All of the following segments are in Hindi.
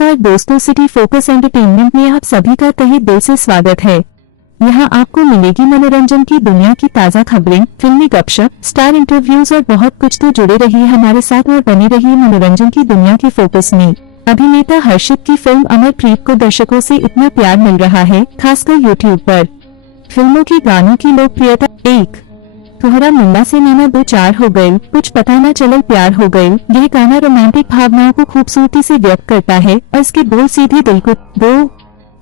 नमस्कार दोस्तों, सिटी फोकस एंटरटेनमेंट में आप सभी का तहे दिल से स्वागत है। यहाँ आपको मिलेगी मनोरंजन की दुनिया की ताज़ा खबरें, फिल्मी गपशप, स्टार इंटरव्यूज और बहुत कुछ। तो जुड़े रहिए हमारे साथ और बने रहिए मनोरंजन की दुनिया के फोकस में। अभिनेता हर्षित की फिल्म अमरप्रीत को दर्शकों से इतना प्यार मिल रहा है, खासकर यूट्यूब पर। फिल्मों के गानों की लोकप्रियता। एक तुहरा मुन्ना से नैना दो चार हो गए, कुछ पता न चलल प्यार हो गए। यह गाना रोमांटिक भावनाओं को खूबसूरती से व्यक्त करता है और इसके बोल सीधे दिल को। दो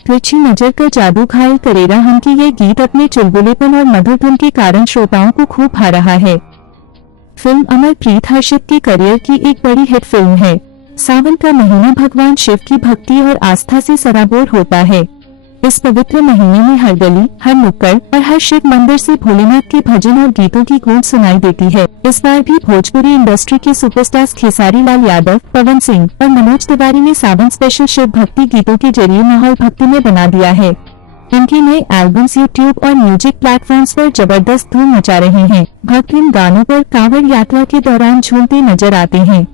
तिरछी नजर का जादू घायल करेगा हम की ये गीत अपने चुलबुलेपन और मधुर धुन के कारण श्रोताओं को खूब भा रहा है। फिल्म अमरप्रीत हर्षित के करियर की एक बड़ी हिट फिल्म है। सावन का महीना भगवान शिव की भक्ति और आस्था से सराबोर होता है। इस पवित्र महीने में हर गली, हर नुक्कड़ और हर शिव मंदिर से भोलेनाथ के भजन और गीतों की गूंज सुनाई देती है। इस बार भी भोजपुरी इंडस्ट्री के सुपरस्टार्स खेसारी लाल यादव, पवन सिंह और मनोज तिवारी ने सावन स्पेशल शिव भक्ति गीतों के जरिए माहौल भक्ति में बना दिया है। इनके नए एल्बम्स यूट्यूब और म्यूजिक प्लेटफॉर्म्स पर जबरदस्त धूम मचा रहे हैं। भक्त इन गानों पर कांवड़ यात्रा के दौरान झूमते नजर आते हैं।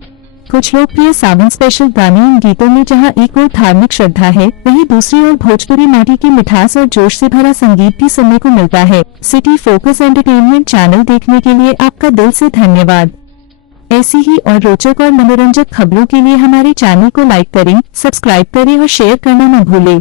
कुछ लोकप्रिय सावन स्पेशल गाने इन गीतों में जहां एक ओर धार्मिक श्रद्धा है, वहीं दूसरी ओर भोजपुरी माटी की मिठास और जोश से भरा संगीत भी सुनने को मिलता है। सिटी फोकस एंटरटेनमेंट चैनल देखने के लिए आपका दिल से धन्यवाद। ऐसी ही और रोचक और मनोरंजक खबरों के लिए हमारे चैनल को लाइक करें, सब्सक्राइब करें और शेयर करना न भूलें।